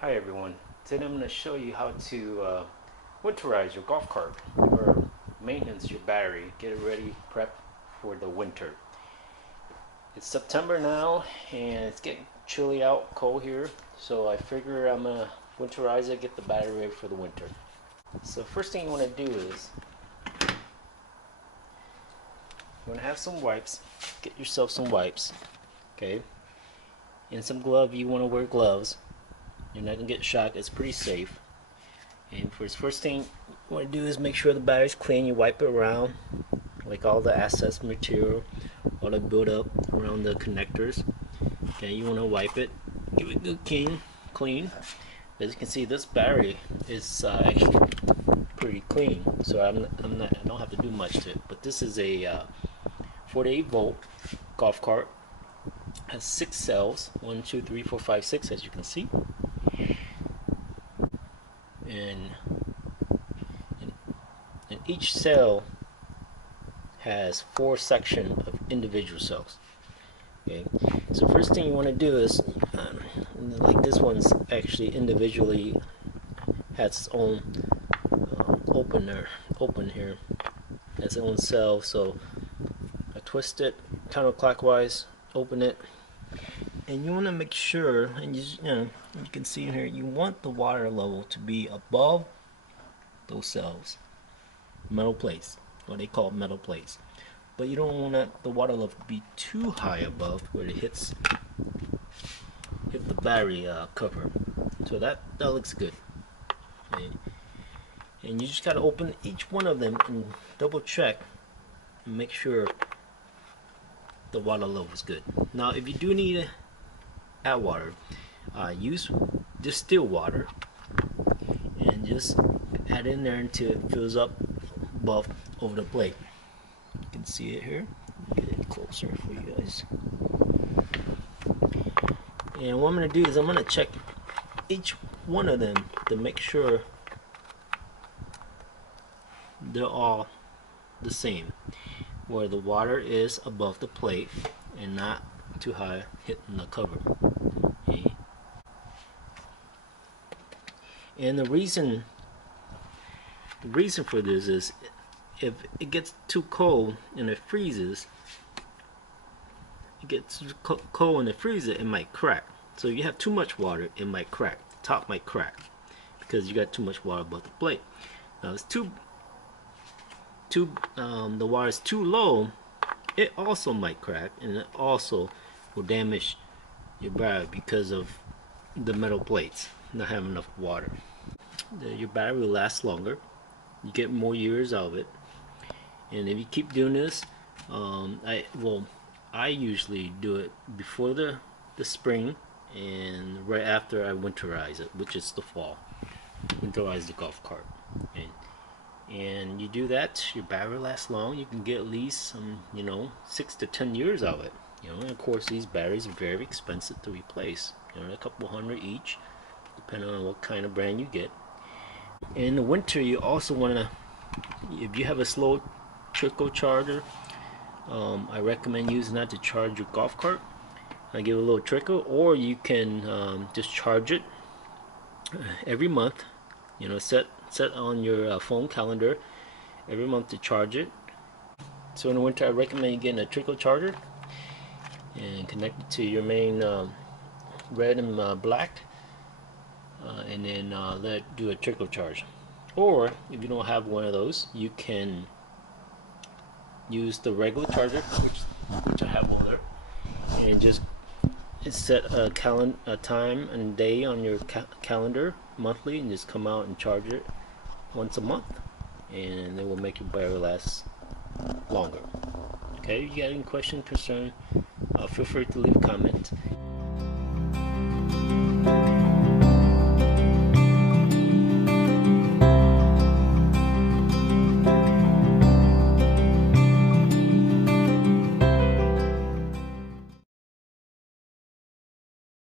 Hi everyone, today I'm going to show you how to winterize your golf cart or maintenance your battery, get it ready, prep for the winter. It's September now and it's getting chilly out, cold here, so I figure I'm going to winterize it, get the battery ready for the winter. So first thing you want to do is you want to have some wipes, get yourself some wipes, okay, and some gloves. You want to wear gloves. You're not gonna get shocked. It's pretty safe. And first thing you want to do is make sure the battery's clean. You wipe it around, like all the excess material, all the buildup around the connectors. Okay, you want to wipe it, give it a good clean. As you can see, this battery is actually pretty clean, so I don't have to do much to it. But this is a 48-volt golf cart. Has 6 cells, 1, 2, 3, 4, 5, 6, as you can see. And each cell has 4 sections of individual cells. Okay, so first thing you want to do is, like this one's actually individually has its own open here, has its own cell. So I twist it counterclockwise, open it, and you want to make sure, and you can see in here, you want the water level to be above those cells, metal plates, what they call metal plates, but you don't want the water level to be too high above where it hit the battery cover. So that looks good. Okay. And you just got to open each one of them and double check and make sure the water level is good. Now if you do need to add water, use distilled water and just add in there until it fills up above over the plate. You can see it here. Get it closer for you guys. And what I'm going to do is I'm going to check each one of them to make sure they're all the same, where the water is above the plate and not too high hitting the cover. Okay. And the reason for this is if it gets too cold and it freezes, it might crack. So if you have too much water, it might crack. The top might crack because you got too much water above the plate. Now it's the water is too low, it also might crack, and it also will damage your battery because of the metal plates not having enough water. Your battery will last longer. You get more years out of it. And if you keep doing this, I usually do it before the spring and right after I winterize it, which is the fall. Winterize the golf cart. And you do that, your battery lasts long. You can get at least 6 to 10 years out of it. And of course these batteries are very expensive to replace. A couple hundred each, depending on what kind of brand you get. In the winter, you also want to, if you have a slow trickle charger, I recommend using that to charge your golf cart. I give it a little trickle, or you can just charge it every month. Set on your phone calendar every month to charge it. So in the winter, I recommend you getting a trickle charger and connect it to your main red and black, and then let it do a trickle charge. Or if you don't have one of those, you can use the regular charger, which I have over there, and just set a time and day on your calendar monthly, and just come out and charge it once a month, and it will make your battery last longer. Okay, if you got any question, concern, feel free to leave a comment.